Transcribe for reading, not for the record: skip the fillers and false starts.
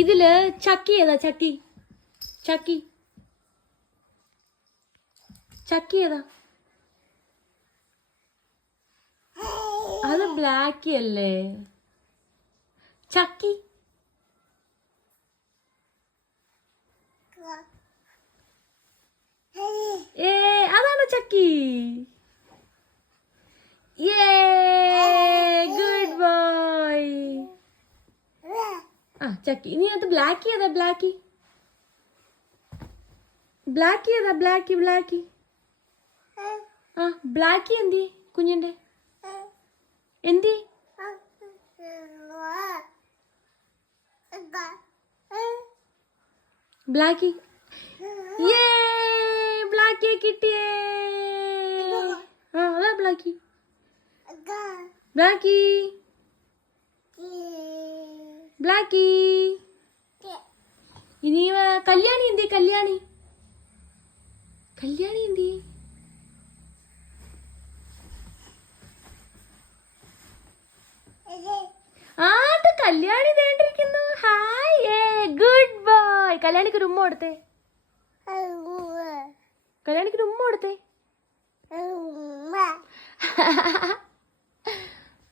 ഇതില് ചക്കി ഏതാ? ചക്കി ചക്കി ചക്കി ഏതാ? അത് ബ്ലാക്കി അല്ലേ? ചക്കി അതാണ് ചക്കി. Good boy. ആ ചക്കി. ഇനി അത് ബ്ലാക്കി ഏതാ? ബ്ലാക്കി ബ്ലാക്കി ഏതാ? ബ്ലാക്കി ബ്ലാക്കി ആ ബ്ലാക്കി എന്തി? കുഞ്ഞിന്റെ എന്തി? ബ്ലാക്കി. ബ്ലാക്കിയെ കിട്ടിയേ. ആ അതാ ബ്ലാക്കി. ബ്ലാക്കി ബ്ലാക്കി. ഇനി കല്യാണി എന്തി? കല്യാണി കല്യാണി എന്തി? ആട്ട് കല്യാണി വേണ്ടിരിക്കുന്നു. Hi good boy. കല്യാണിക്ക് ഒരു ഉമ്മ കൊടുത്തേ. കല്യാണിക്ക് ഒരു ഉമ്മ കൊടുത്തേ.